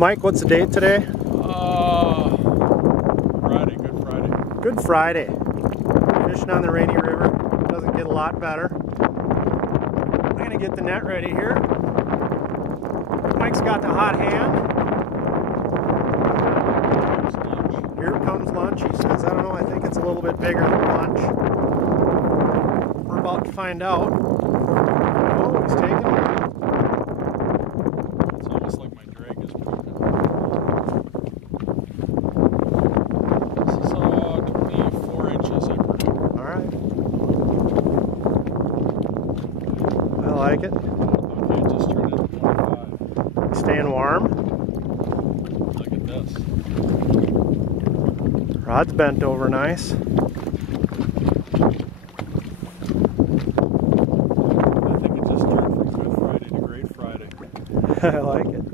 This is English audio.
Mike, what's the date today? Friday, Good Friday. Good Friday. Fishing on the Rainy River. Doesn't get a lot better. I'm gonna get the net ready here. Mike's got the hot hand. Here comes lunch, he says. I don't know, I think it's a little bit bigger than lunch. We're about to find out. Oh, he's taking it. It's almost like my drag is broken. This is 24 inches, I predict. Alright. I like it. Okay, just turned into 25. Staying warm. Look at this. Rod's bent over nice. I think it just turned from Good Friday to Great Friday. I like it.